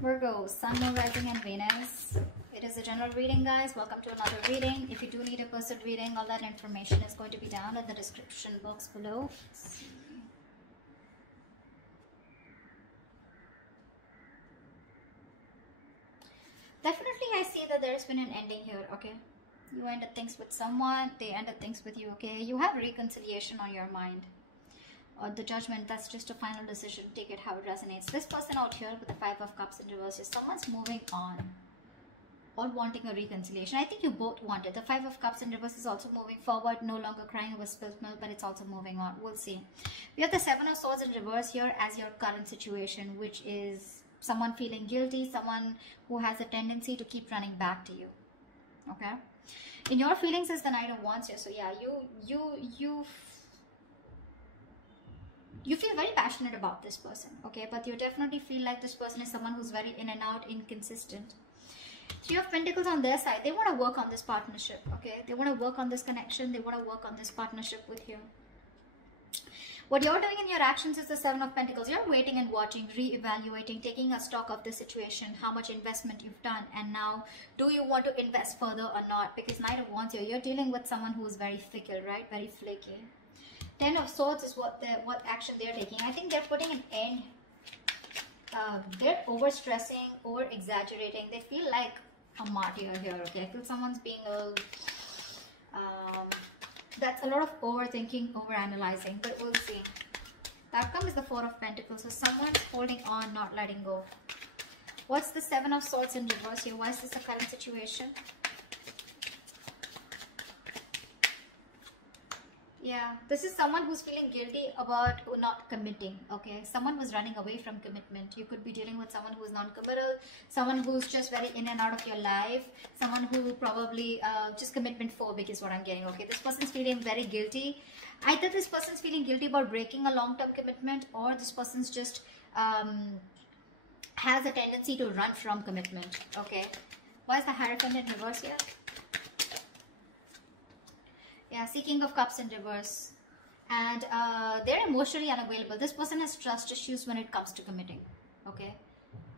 Virgo, Sun, Moon, Rising, and Venus. It is a general reading, guys. Welcome to another reading. If you do need a personal reading, all that information is going to be down in the description box below. Definitely, I see that there's been an ending here, okay? You ended things with someone, they ended things with you, okay? You have reconciliation on your mind. Or the Judgment, that's just a final decision. Take it how it resonates. This person out here with the Five of Cups in reverse is someone's moving on or wanting a reconciliation. I think you both want it. The Five of Cups in reverse is also moving forward, no longer crying over spilled milk, but it's also moving on. We'll see. We have the Seven of Swords in reverse here as your current situation, which is someone feeling guilty, someone who has a tendency to keep running back to you. Okay? In your feelings is the Knight of Wands here. So yeah, you feel very passionate about this person, okay? But you definitely feel like this person is someone who's very in and out, inconsistent. Three of Pentacles on their side. They want to work on this partnership, okay? They want to work on this connection. They want to work on this partnership with you. What you're doing in your actions is the Seven of Pentacles. You're waiting and watching, re-evaluating, taking a stock of the situation, how much investment you've done, and now do you want to invest further or not? Because Knight of Wands here, you're dealing with someone who is very fickle, right? Very flaky. Ten of Swords is what action they're taking. I think they're putting an end. They're over-stressing, over-exaggerating. They feel like a martyr here, okay? I feel someone's being a... that's a lot of overthinking, over-analyzing, but we'll see. The outcome is the Four of Pentacles. So someone's holding on, not letting go. What's the Seven of Swords in reverse here? Why is this the current situation? Yeah, this is someone who's feeling guilty about not committing, okay? Someone who's running away from commitment. You could be dealing with someone who's non-committal, someone who's just very in and out of your life, someone who probably just commitment phobic is what I'm getting, okay? This person's feeling very guilty. Either this person's feeling guilty about breaking a long-term commitment, or this person's just has a tendency to run from commitment, okay? Why is the Hierophant in reverse here? Yeah, King of Cups in reverse. And they're emotionally unavailable. This person has trust issues when it comes to committing. Okay?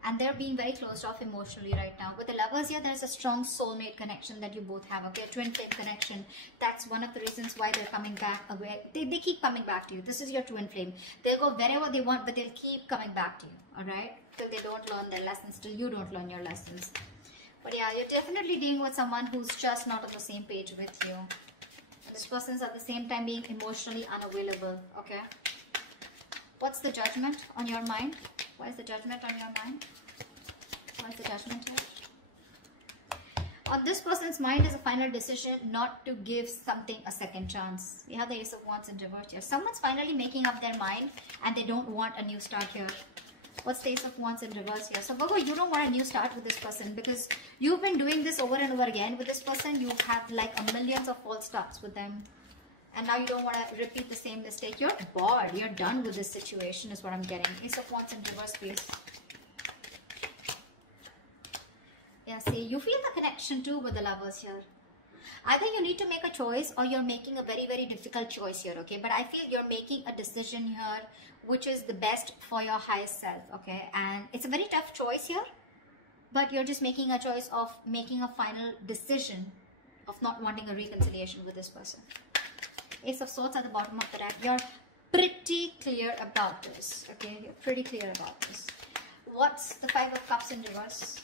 And they're being very closed off emotionally right now. With the Lovers here, there's a strong soulmate connection that you both have. Okay? A twin flame connection. That's one of the reasons why they're coming back away. They keep coming back to you. This is your twin flame. They'll go wherever they want, but they'll keep coming back to you. Alright? Till they don't learn their lessons. Till you don't learn your lessons. But yeah, you're definitely dealing with someone who's just not on the same page with you. This person's at the same time being emotionally unavailable, okay? What's the Judgment on your mind? Why is the Judgment on your mind? Why is the Judgment here? On this person's mind is a final decision not to give something a second chance. We have the Ace of Wands in reverse here. Someone's finally making up their mind and they don't want a new start here. What's the Ace of Wands in reverse here? So Virgo, you don't want a new start with this person because you've been doing this over and over again with this person. You have like a millions of false starts with them. And now you don't want to repeat the same mistake. You're bored. You're done with this situation is what I'm getting. Ace of Wands in reverse, please. Yeah, see, you feel the connection too with the Lovers here. Either you need to make a choice or you're making a very, very difficult choice here, okay? But I feel you're making a decision here which is the best for your highest self, okay? And it's a very tough choice here, but you're just making a choice of making a final decision of not wanting a reconciliation with this person. Ace of Swords at the bottom of the deck. You're pretty clear about this, okay? You're pretty clear about this. What's the Five of Cups in reverse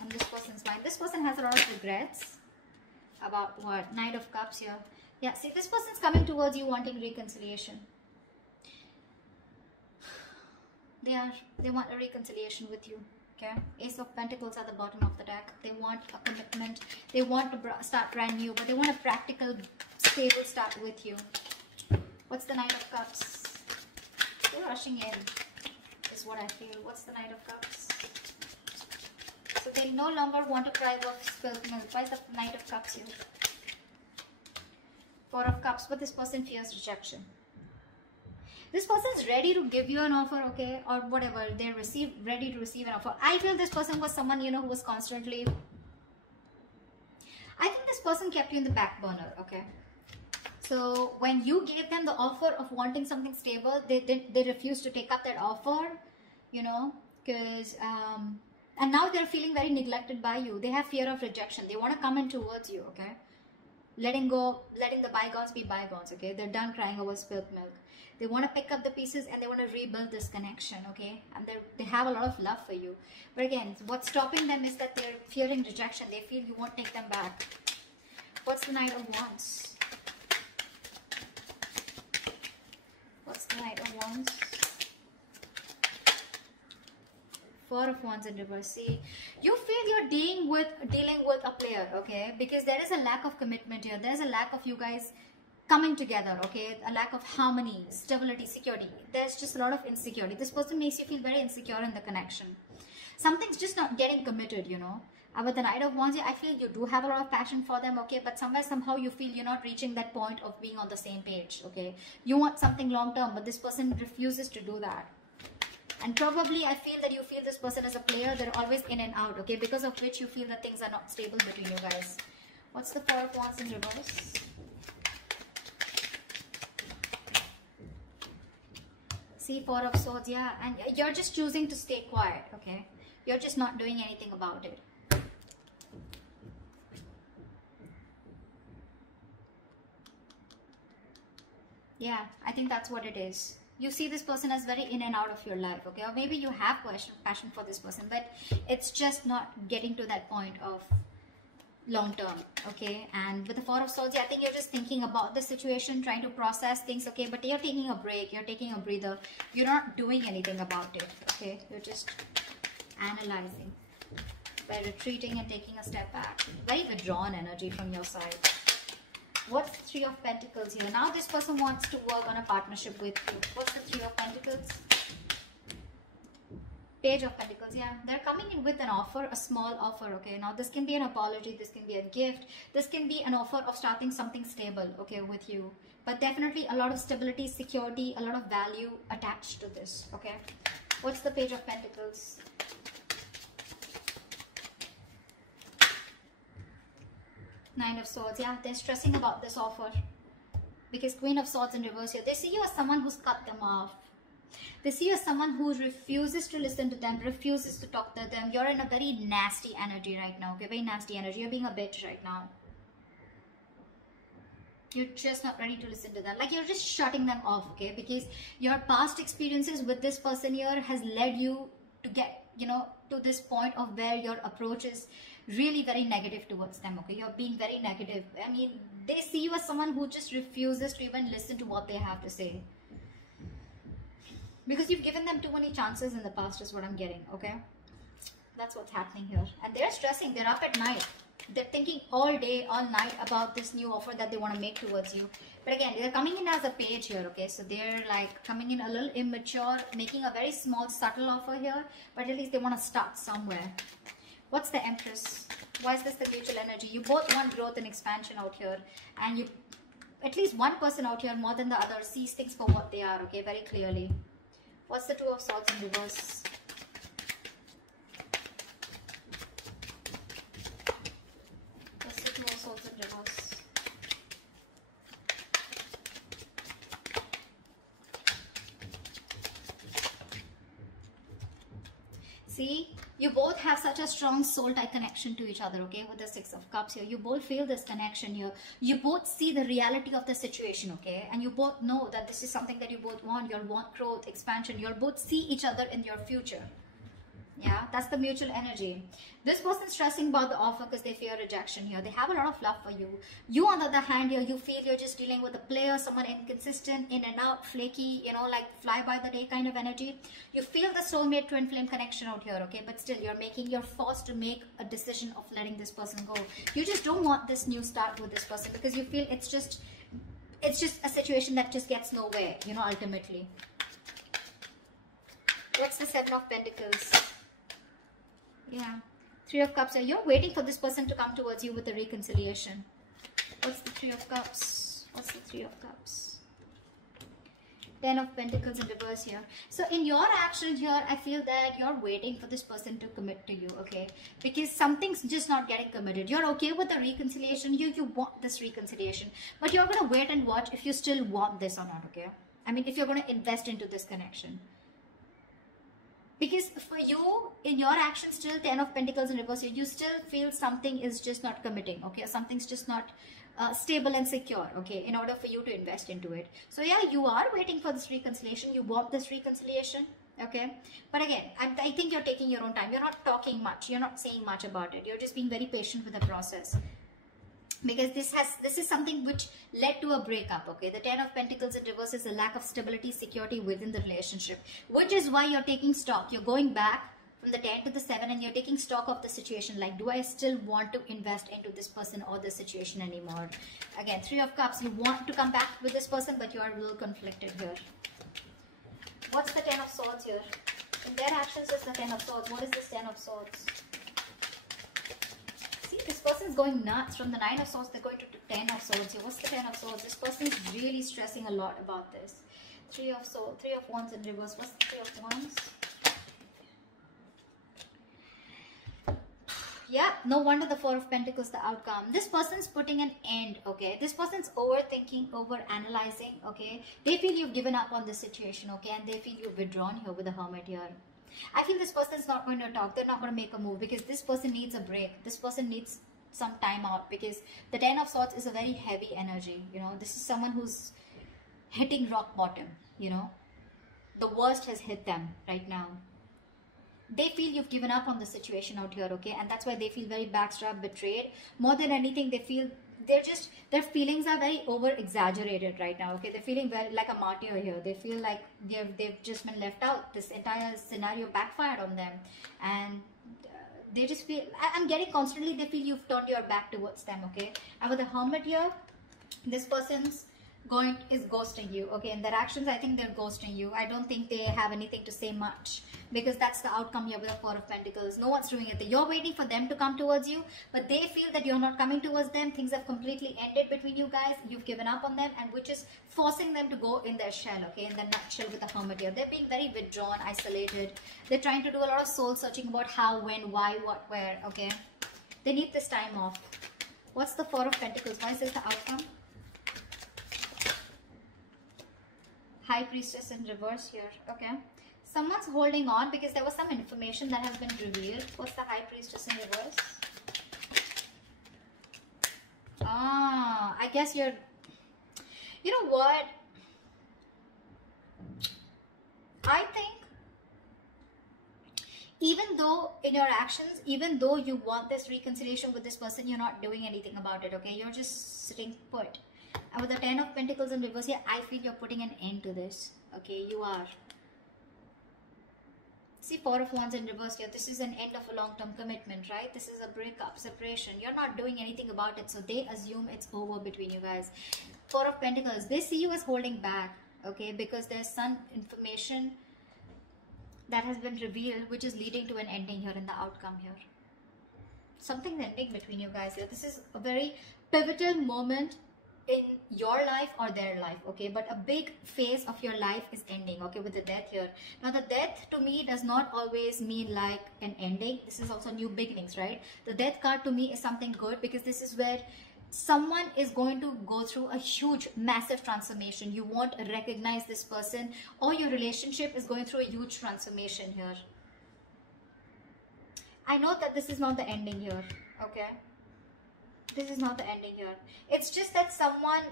on this person's mind? This person has a lot of regrets. About what? Knight of Cups here. Yeah, see, this person's coming towards you wanting reconciliation. They want a reconciliation with you. Okay? Ace of Pentacles at the bottom of the deck. They want a commitment. They want to start brand new, but they want a practical, stable start with you. What's the Knight of Cups? They're rushing in, is what I feel. What's the Knight of Cups? So they no longer want to cry over spilled milk. Why is the Knight of Cups here? Four of Cups, but this person fears rejection. This person is ready to give you an offer, okay, or whatever. They're ready to receive an offer. I feel this person was someone, you know, who was constantly... I think this person kept you in the back burner, okay. So when you gave them the offer of wanting something stable, they refused to take up that offer, you know. because and now they're feeling very neglected by you. They have fear of rejection. They want to come in towards you, okay? Letting the bygones be bygones, okay? They're done crying over spilled milk. They want to pick up the pieces and they want to rebuild this connection, okay? And they have a lot of love for you. But again, what's stopping them is that they're fearing rejection. They feel you won't take them back. What's the Knight of Wands? What's the Knight of Wands? Four of Wands in reverse. See, you feel you're dealing with a player, okay? Because there is a lack of commitment here. There's a lack of you guys coming together, okay? A lack of harmony, stability, security. There's just a lot of insecurity. This person makes you feel very insecure in the connection. Something's just not getting committed, you know. With the Knight of Wands, I feel you do have a lot of passion for them, okay? But somehow you feel you're not reaching that point of being on the same page, okay? You want something long term, but this person refuses to do that. And probably I feel that you feel this person as a player. They're always in and out, okay? Because of which you feel that things are not stable between you guys. What's the Four of Wands in reverse? See, Four of Swords, yeah. And you're just choosing to stay quiet, okay? You're just not doing anything about it. Yeah, I think that's what it is. You see this person as very in and out of your life, okay? Or maybe you have passion for this person, but it's just not getting to that point of long term, okay? And with the Four of Swords, I think you're just thinking about the situation, trying to process things, okay? But you're taking a break, you're taking a breather. You're not doing anything about it, okay? You're just analyzing by retreating and taking a step back. Very withdrawn energy from your side. What's the Three of Pentacles here? Now this person wants to work on a partnership with you. What's the Three of Pentacles? Page of Pentacles, yeah. They're coming in with an offer, a small offer, okay? Now this can be an apology, this can be a gift, this can be an offer of starting something stable, okay, with you. But definitely a lot of stability, security, a lot of value attached to this, okay? What's the Page of Pentacles? Nine of Swords, yeah, they're stressing about this offer. Because Queen of Swords in reverse here, they see you as someone who's cut them off. They see you as someone who refuses to listen to them, refuses to talk to them. You're in a very nasty energy right now, okay? Very nasty energy. You're being a bitch right now. You're just not ready to listen to them. Like you're just shutting them off, okay? Because your past experiences with this person here has led you to get, you know, to this point of where your approach is really very negative towards them, okay? You're being very negative. I mean, they see you as someone who just refuses to even listen to what they have to say. Because you've given them too many chances in the past is what I'm getting, okay? That's what's happening here. And they're stressing. They're up at night. They're thinking all day, all night about this new offer that they want to make towards you. But again, they're coming in as a page here, okay? So they're like coming in a little immature, making a very small, subtle offer here. But at least they want to start somewhere. What's the Empress? Why is this the mutual energy? You both want growth and expansion out here. And you, at least one person out here more than the other sees things for what they are, okay? Very clearly. What's the Two of Swords in reverse? What's the Two of Swords in reverse? See, you both have such a strong soul-tie connection to each other, okay? With the Six of Cups here, you both feel this connection here. You both see the reality of the situation, okay? And you both know that this is something that you both want. You'll want growth, expansion. You'll both see each other in your future. Yeah, that's the mutual energy. This person's stressing about the offer because they fear rejection here. They have a lot of love for you. You, on the other hand, here, you feel you're just dealing with a player, someone inconsistent, in and out, flaky, you know, like fly by the day kind of energy. You feel the soulmate twin flame connection out here, okay? But still, you're forced to make a decision of letting this person go. You just don't want this new start with this person because you feel it's just a situation that just gets nowhere, you know, ultimately. What's the Seven of Pentacles? Yeah, Three of Cups. You're waiting for this person to come towards you with a reconciliation. What's the Three of Cups? What's the Three of Cups? Ten of Pentacles in reverse here. So in your action here, I feel that you're waiting for this person to commit to you, okay? Because something's just not getting committed. You're okay with the reconciliation. You want this reconciliation. But you're going to wait and watch if you still want this or not, okay? I mean, if you're going to invest into this connection. Because for you, in your actions, still 10 of Pentacles in reverse, you still feel something is just not committing, okay? Something's just not stable and secure, okay, in order for you to invest into it. So yeah, you are waiting for this reconciliation. You want this reconciliation, okay? But again, I think you're taking your own time. You're not talking much. You're not saying much about it. You're just being very patient with the process. Because this is something which led to a breakup, okay? The 10 of Pentacles in reverse is a lack of stability, security within the relationship, which is why you're taking stock. You're going back from the 10 to the 7 and you're taking stock of the situation. Like, do I still want to invest into this person or this situation anymore? Again, 3 of Cups, you want to come back with this person, but you are a little conflicted here. What's the 10 of Swords here? In their actions is the 10 of Swords. What is this 10 of Swords? See, this person is going nuts. From the 9 of Swords, they're going to 10 of Swords here. What's the 10 of Swords? This person is really stressing a lot about this. 3 of Swords, 3 of Wands in reverse. What's the 3 of Wands? Yeah, no wonder the 4 of Pentacles, the outcome. This person's putting an end, okay? This person's overthinking, over-analyzing, okay? They feel you've given up on this situation, okay? And they feel you've withdrawn here with the Hermit here. I feel this person's not going to talk. They're not going to make a move because this person needs a break. This person needs some time out because the 10 of Swords is a very heavy energy, you know? This is someone who's hitting rock bottom, you know? The worst has hit them right now. They feel you've given up on the situation out here, okay? And that's why they feel very backstabbed, betrayed. More than anything, they feel their feelings are very over exaggerated right now, okay? They're feeling very like a martyr here. They feel like they've just been left out. This entire scenario backfired on them, and they just feel, I'm getting constantly, they feel you've turned your back towards them, okay? And with the Hermit here, this person's is ghosting you, okay? In their actions, I think they're ghosting you. I don't think they have anything to say much because that's the outcome here with the 4 of Pentacles. No one's doing it. You're waiting for them to come towards you, but they feel that you're not coming towards them. Things have completely ended between you guys. You've given up on them, and which is forcing them to go in their shell, okay? In the nutshell with the Hermit here. They're being very withdrawn, isolated. They're trying to do a lot of soul searching about how, when, why, what, where, okay? They need this time off. What's the 4 of Pentacles? Why is this the outcome? High Priestess in reverse here, okay? Someone's holding on because there was some information that has been revealed. What's the High Priestess in reverse? Ah, I guess you're... You know what? I think even though in your actions, even though you want this reconciliation with this person, you're not doing anything about it, okay? You're just sitting put. And with the 10 of Pentacles in reverse here, I feel you're putting an end to this. Okay, you are. See, 4 of Wands in reverse here. This is an end of a long-term commitment, right? This is a breakup, separation. You're not doing anything about it, so they assume it's over between you guys. 4 of Pentacles. They see you as holding back, okay? Because there's some information that has been revealed, which is leading to an ending here in the outcome here. Something's ending between you guys here. This is a very pivotal moment in your life or their life, okay? But a big phase of your life is ending, okay, with the Death here. Now the Death to me does not always mean like an ending. This is also new beginnings, right? The Death card to me is something good because this is where someone is going to go through a huge, massive transformation. You won't recognize this person, or your relationship is going through a huge transformation here. I know that this is not the ending here, okay? This is not the ending here. It's just that someone,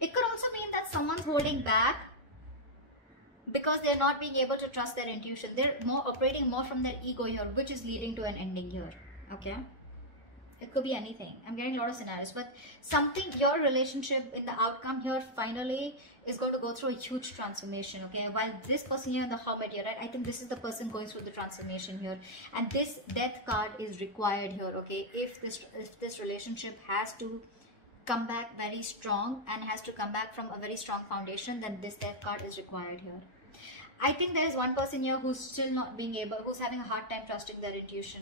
it could also mean that someone's holding back because they're not being able to trust their intuition. They're operating more from their ego here, which is leading to an ending here, okay? It could be anything. I'm getting a lot of scenarios, but something, your relationship in the outcome here finally is going to go through a huge transformation, okay? While this person here in the Hermit here, right? I think this is the person going through the transformation here, and this Death card is required here, okay? If this relationship has to come back very strong and has to come back from a very strong foundation, then this Death card is required here. I think there is one person here who's still not being able, who's having a hard time trusting their intuition.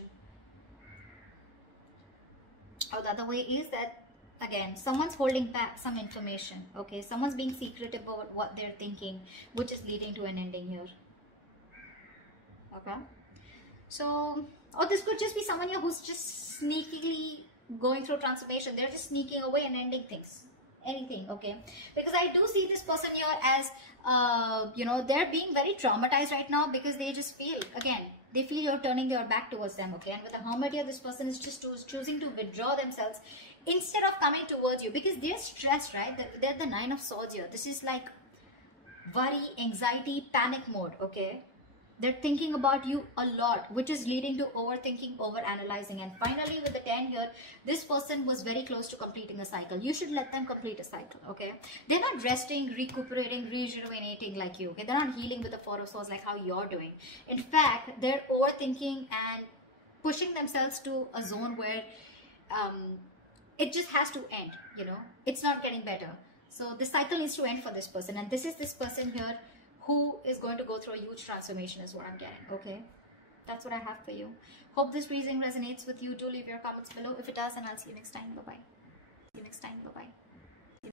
Or the other way is that, again, someone's holding back some information, okay? Someone's being secretive about what they're thinking, which is leading to an ending here, okay? So, or this could just be someone here who's just sneakily going through transformation. They're just sneaking away and ending things. anything, okay? Because I do see this person here as they're being very traumatized right now, because they just feel, again, they feel you're turning your back towards them, okay? And with the Hermit here, this person is just choosing to withdraw themselves instead of coming towards you, because they're stressed, right? They're the Nine of Swords here. This is like worry, anxiety, panic mode, okay? They're thinking about you a lot, which is leading to overthinking, overanalyzing. And finally, with the 10 here, this person was very close to completing a cycle. You should let them complete a cycle, okay? They're not resting, recuperating, rejuvenating like you, okay? They're not healing with the Four of Swords like how you're doing. In fact, they're overthinking and pushing themselves to a zone where it just has to end, It's not getting better. So the cycle needs to end for this person. And this is this person here who is going to go through a huge transformation is what I'm getting, okay? That's what I have for you. Hope this reading resonates with you. Do leave your comments below. If it does, and I'll see you next time. Bye-bye. See you next time. Bye-bye.